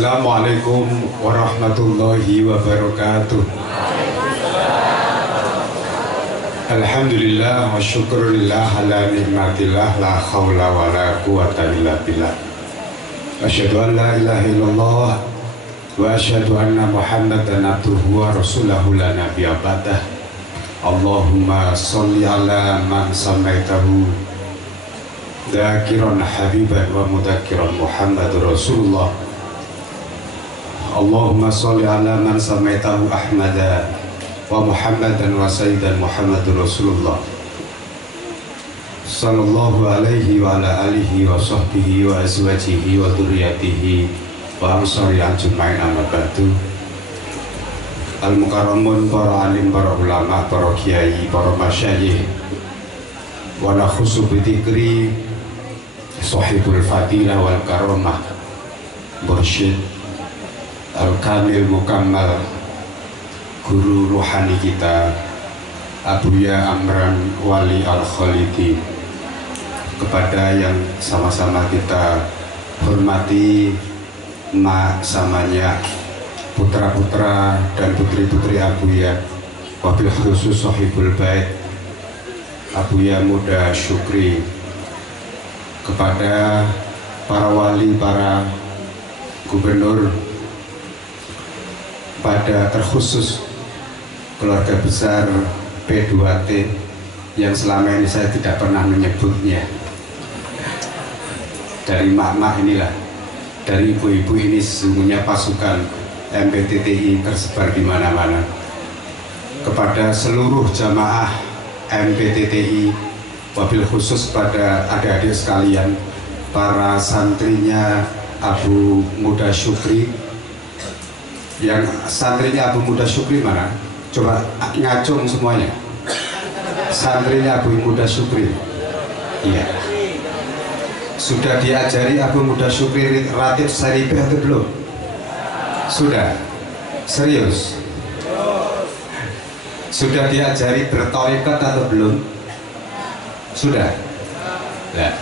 Assalamualaikum warahmatullahi wabarakatuh. Alhamdulillah wa syukurillah ala nikmatillah la khawla wa la quwata illa billah. Asyhadu an la ilaha illallah wa asyhadu anna Muhammadan abduhu wa rasuluhu la nabiyya ba'dah. Allahumma sholli ala man samaitahu dzakiran habiban wa mudzakiran Muhammadur Rasulullah. Allahumma sholli ala man samaitahu Ahmada wa Muhammadan wa sayyidan Muhammadur Rasulullah sallallahu alaihi wa ala alihi wa sahbihi wa azwajihi wa dzurriyyatihi wa ansari ajmain amma ba'du. Al-mukarramun, para alim, para ulama, para kiai, para masyayikh, wa nakhusu bi dzikri sahibul fadilah wal karamah mursyid Al-Kamil Mukammal, guru rohani kita Abuya Amran Wali Al-Khalidi, kepada yang sama-sama kita hormati mak samanya, putra-putra dan putri-putri Abuya, wabil khusus sahibul bait Abuya Muda Syukri, kepada para wali, para gubernur, pada terkhusus keluarga besar P2T yang selama ini saya tidak pernah menyebutnya. Dari mak-mak inilah, dari ibu-ibu ini sesungguhnya pasukan MPTTI tersebar di mana-mana. Kepada seluruh jamaah MPTTI, wabil khusus pada adik-adik sekalian, para santrinya Abu Muda Syukri. Yang santrinya Abu Muda Syukri mana? Coba ngacung semuanya. Santrinya Abu Muda Syukri. Iya. Sudah diajari Abu Muda Syukri ratib saripih atau belum? Sudah. Serius? Sudah diajari bertorikat atau belum? Sudah. Nah.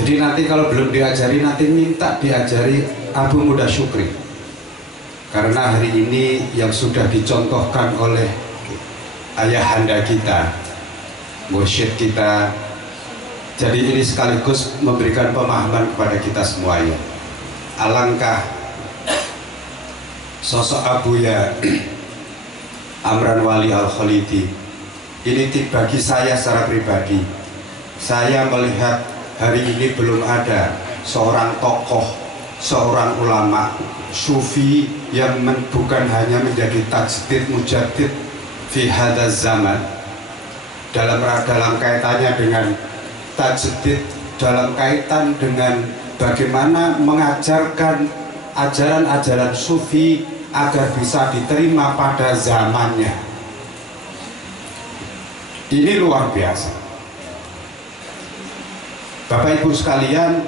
Jadi nanti kalau belum diajari, nanti minta diajari Abu Muda Syukri. Karena hari ini yang sudah dicontohkan oleh ayahanda kita, mursyid kita, jadi ini sekaligus memberikan pemahaman kepada kita semuanya. Alangkah sosok Abuya Amran Wali Al-Khalidi ini bagi saya secara pribadi, saya melihat hari ini belum ada seorang tokoh, seorang ulama sufi yang bukan hanya menjadi tajdid mujaddid fi hadzal zaman dalam kaitannya dengan tajdid, dalam kaitan dengan bagaimana mengajarkan ajaran-ajaran sufi agar bisa diterima pada zamannya. Ini luar biasa. Bapak Ibu sekalian,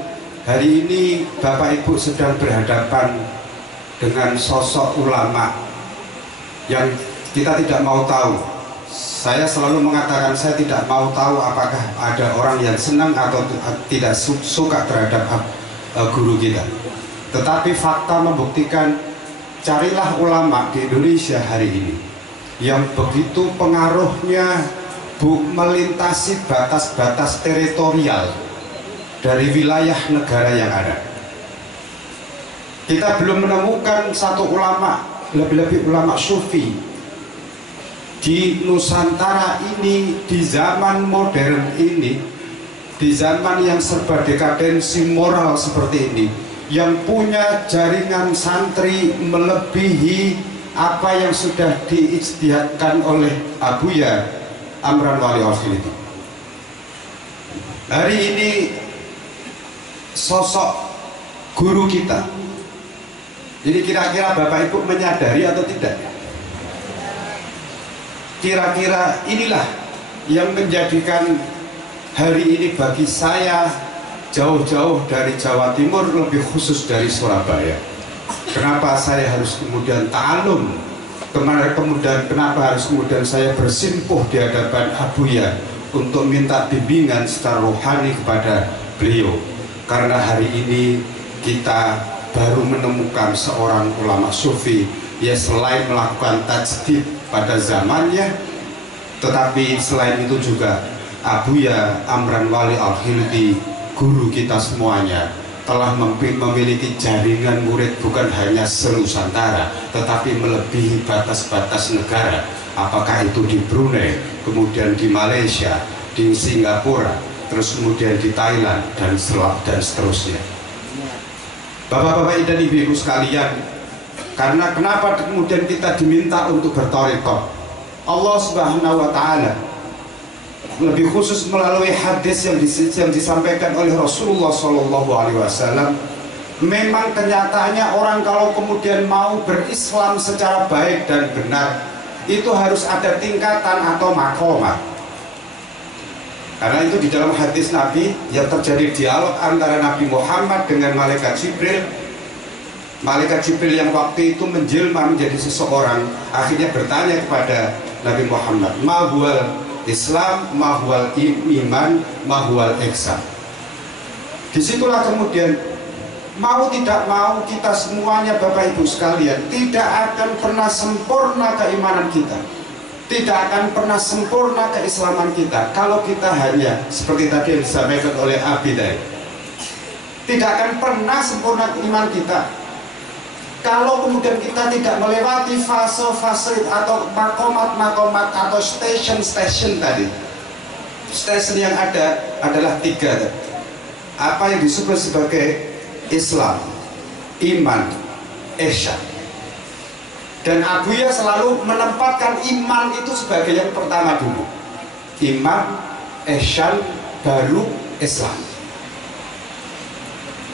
hari ini Bapak Ibu sedang berhadapan dengan sosok ulama yang kita tidak mau tahu. Saya selalu mengatakan saya tidak mau tahu apakah ada orang yang senang atau tidak suka terhadap guru kita. Tetapi fakta membuktikan, carilah ulama di Indonesia hari ini yang begitu pengaruhnya melintasi batas-batas teritorial dari wilayah negara yang ada. Kita belum menemukan satu ulama, lebih-lebih ulama sufi di Nusantara ini, di zaman modern ini, di zaman yang serba dekadensi moral seperti ini, yang punya jaringan santri melebihi apa yang sudah diijtihadkan oleh Abuya Amran Wali Al-Khalidi. Hari ini sosok guru kita, jadi kira-kira Bapak Ibu menyadari atau tidak? Kira-kira inilah yang menjadikan hari ini bagi saya jauh-jauh dari Jawa Timur, lebih khusus dari Surabaya. Kenapa saya harus kemudian ta'alum? Kenapa harus kemudian saya bersimpuh di hadapan Abuya untuk minta bimbingan secara rohani kepada beliau? Karena hari ini kita baru menemukan seorang ulama sufi ya, selain melakukan tajdid pada zamannya, tetapi selain itu juga Abuya Amran Wali Al-Hilti, guru kita semuanya, telah memiliki jaringan murid bukan hanya se-Nusantara, tetapi melebihi batas-batas negara, apakah itu di Brunei, kemudian di Malaysia, di Singapura, terus kemudian di Thailand, dan seterusnya. Bapak-bapak dan ibu-ibu sekalian, karena kenapa kemudian kita diminta untuk berthariqah? Allah Subhanahu wa Ta'ala, lebih khusus melalui hadis yang disampaikan oleh Rasulullah SAW, memang kenyataannya orang kalau kemudian mau berislam secara baik dan benar, itu harus ada tingkatan atau makomat. Karena itu di dalam hadis Nabi yang terjadi dialog antara Nabi Muhammad dengan Malaikat Jibril. Malaikat Jibril yang waktu itu menjelma menjadi seseorang akhirnya bertanya kepada Nabi Muhammad, ma huwal Islam, ma huwal iman, ma huwal ihsan. Disitulah kemudian mau tidak mau kita semuanya Bapak Ibu sekalian, tidak akan pernah sempurna keimanan kita, tidak akan pernah sempurna keislaman kita kalau kita hanya seperti tadi yang disampaikan oleh Abi tadi. Tidak akan pernah sempurna iman kita kalau kemudian kita tidak melewati fase-fase atau makomat-makomat atau station-station tadi. Station yang ada adalah 3, apa yang disebut sebagai Islam, iman, ihsan. Dan Abuya selalu menempatkan iman itu sebagai yang pertama dulu. Iman, ihsan, baru Islam.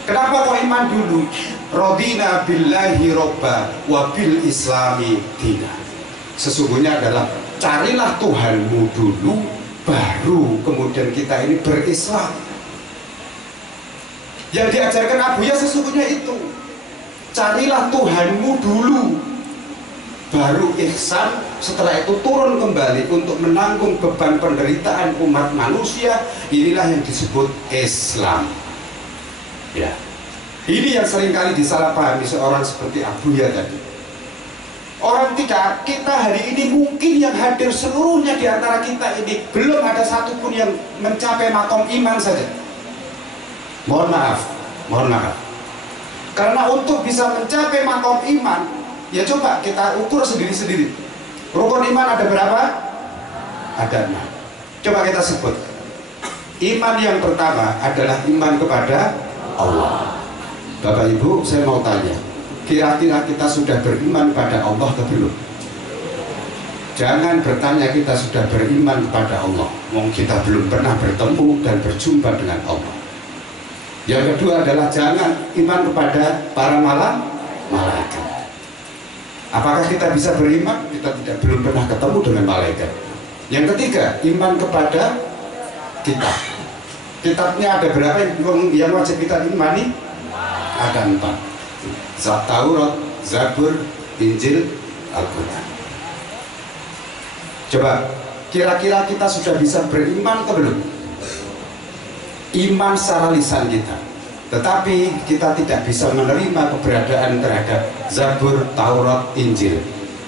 Kenapa kok iman dulu? Radina billahi robba wa bil islami dina. Sesungguhnya adalah carilah Tuhanmu dulu, baru kemudian kita ini berislam. Yang diajarkan Abuya sesungguhnya itu, carilah Tuhanmu dulu, baru ihsan. Setelah itu turun kembali untuk menanggung beban penderitaan umat manusia. Inilah yang disebut Islam. Ya, ini yang seringkali disalahpahami seorang seperti Abuya tadi. Orang tidak, kita hari ini mungkin yang hadir seluruhnya di antara kita ini belum ada satupun yang mencapai makom iman saja. Mohon maaf. Karena untuk bisa mencapai makom iman, ya coba kita ukur sendiri-sendiri. Rukun iman ada berapa? Ada 6. Coba kita sebut. Iman yang pertama adalah iman kepada Allah. Bapak Ibu, saya mau tanya, kira-kira kita sudah beriman pada Allah atau belum? Jangan bertanya kita sudah beriman kepada Allah, wong kita belum pernah bertemu dan berjumpa dengan Allah. Yang kedua adalah jangan iman kepada para malaikat. Apakah kita bisa beriman? Kita belum pernah ketemu dengan malaikat. Yang ketiga, iman kepada kitab. Kitabnya ada berapa yang wajib kita imani? Ada 4. Taurat, Zabur, Injil, Al-Quran. Coba, kira-kira kita sudah bisa beriman atau belum? Iman secara lisan kita, tetapi kita tidak bisa menerima keberadaan terhadap Zabur, Taurat, Injil.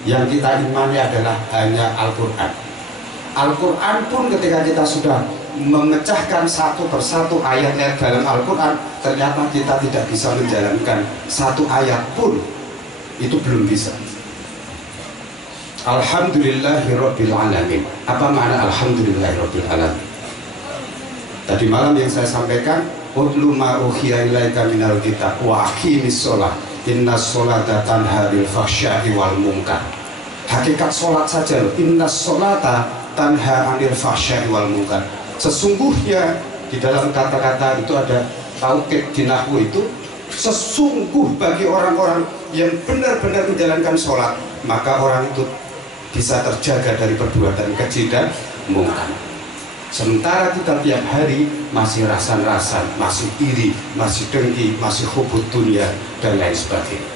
Yang kita imani adalah hanya Al-Quran. Al-Quran pun ketika kita sudah memecahkan satu persatu ayat-ayat dalam Al-Quran, ternyata kita tidak bisa menjalankan satu ayat pun, itu belum bisa. Alhamdulillahirabbil alamin. Apa makna alhamdulillahirabbil alamin? Tadi malam yang saya sampaikan, utlu ma uhiya ilaika minal kitab wa aqimis shalah innas sholata tanha 'anil fahsya'i wal munkar. Hakikat sholat saja loh, innas sholata tanha 'anil fahsya'i wal munkar. Sesungguhnya di dalam kata-kata itu ada taukid di nahwu itu, sesungguh bagi orang-orang yang benar-benar menjalankan sholat, maka orang itu bisa terjaga dari perbuatan keji dan mungkar. Sementara kita tiap hari masih rasan-rasan, masih iri, masih dengki, masih hubud dunia dan lain sebagainya.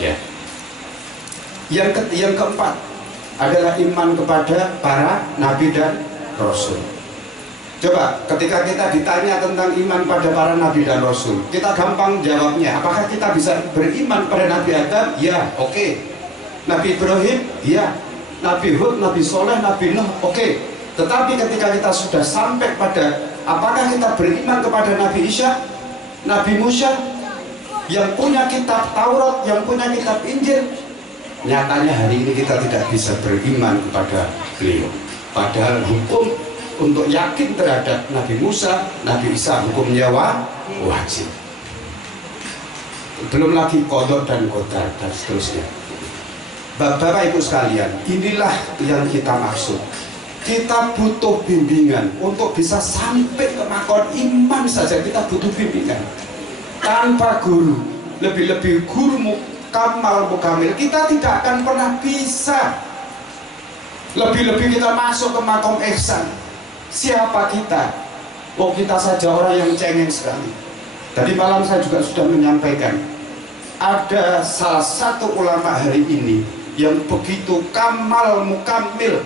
Ya. Yang keempat adalah iman kepada para nabi dan rasul. Coba ketika kita ditanya tentang iman pada para nabi dan rasul, kita gampang jawabnya. Apakah kita bisa beriman pada Nabi Adam? Ya, oke. Nabi Ibrahim? Ya. Nabi Hud, Nabi Soleh, Nabi Nuh? Oke. Tetapi ketika kita sudah sampai pada apakah kita beriman kepada Nabi Isa, Nabi Musa yang punya kitab Taurat, yang punya kitab Injil? Nyatanya hari ini kita tidak bisa beriman kepada beliau. Padahal hukum untuk yakin terhadap Nabi Musa, Nabi Isa hukumnya wajib. Belum lagi qadha dan qadar dan seterusnya. Bapak Ibu sekalian, inilah yang kita maksud. Kita butuh bimbingan untuk bisa sampai ke makam iman saja, kita butuh bimbingan. Tanpa guru, lebih-lebih guru kamal mukamil, kita tidak akan pernah bisa. Lebih-lebih kita masuk ke makom ihsan. Siapa kita? Oh, kita saja orang yang cengeng sekali. Tadi malam saya juga sudah menyampaikan, ada salah satu ulama hari ini yang begitu kamal mukamil.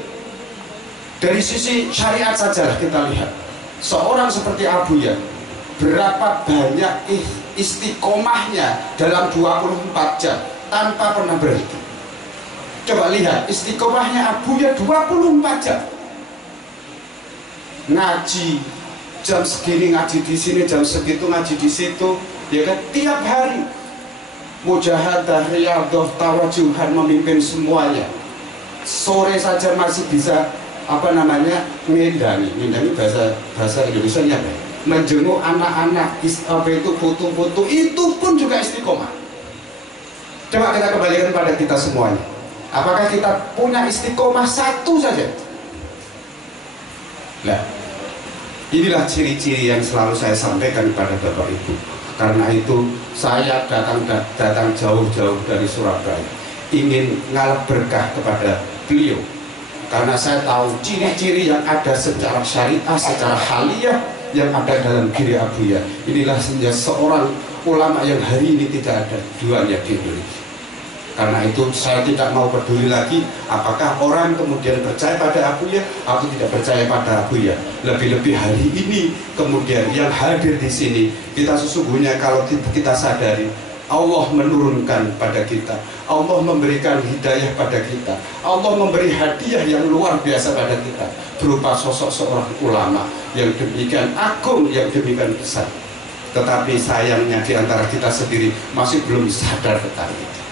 Dari sisi syariat saja kita lihat, seorang seperti Abuya, berapa banyak istiqomahnya dalam 24 jam tanpa pernah berhenti. Coba lihat istiqomahnya Abuya 24 jam. Ngaji jam segini, ngaji di sini, jam segitu ngaji di situ, ya kan, tiap hari. Mujahadah, riyadhah, tawajuhan, memimpin semuanya. Sore saja masih bisa ngendani bahasa Indonesianya apa? Menjenguk anak-anak, apa itu, putu-putu, itu pun juga istiqomah. Coba kita kembalikan pada kita semuanya. Apakah kita punya istiqomah satu saja? Nah, inilah ciri-ciri yang selalu saya sampaikan kepada Bapak Ibu. Karena itu saya datang jauh-jauh dari Surabaya, ingin ngalap berkah kepada beliau. Karena saya tahu ciri-ciri yang ada secara syariah, secara haliyah yang ada dalam diri Abuya. Inilah seorang ulama yang hari ini tidak ada duanya di Indonesia. Karena itu saya tidak mau peduli lagi apakah orang kemudian percaya pada Abuya atau tidak percaya pada Abuya. Lebih-lebih hari ini kemudian yang hadir di sini, kita sesungguhnya kalau kita sadari, Allah menurunkan pada kita, Allah memberikan hidayah pada kita, Allah memberi hadiah yang luar biasa pada kita berupa sosok seorang ulama yang demikian agung, yang demikian besar. Tetapi sayangnya di antara kita sendiri masih belum sadar tentang itu.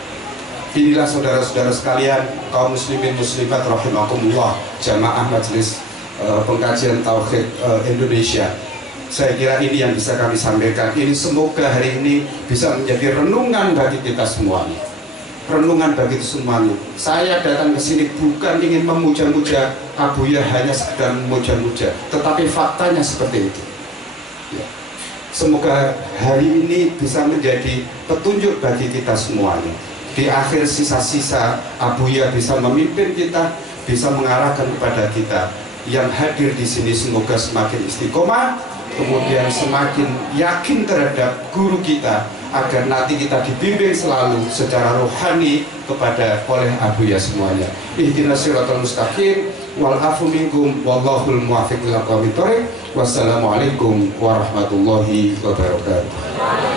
Inilah saudara-saudara sekalian, kaum muslimin muslimat rahimakumullah, jamaah majelis pengkajian tauhid Indonesia. Saya kira ini yang bisa kami sampaikan. Ini semoga hari ini bisa menjadi renungan bagi kita semuanya. Renungan bagi kita semuanya. Saya datang ke sini bukan ingin memuja-muja Abuya, hanya sekedar memuja-muja, tetapi faktanya seperti itu. Ya. Semoga hari ini bisa menjadi petunjuk bagi kita semuanya. Di akhir sisa-sisa Abuya bisa memimpin kita, bisa mengarahkan kepada kita. Yang hadir di sini semoga semakin istiqomah, kemudian semakin yakin terhadap guru kita, agar nanti kita dibimbing selalu secara rohani kepada oleh Abuya semuanya. Ihdinas siratal mustaqim wal afu minkum wallahul muwaffiq ila aqwamit thoriq. Wassalamualaikum warahmatullahi wabarakatuh.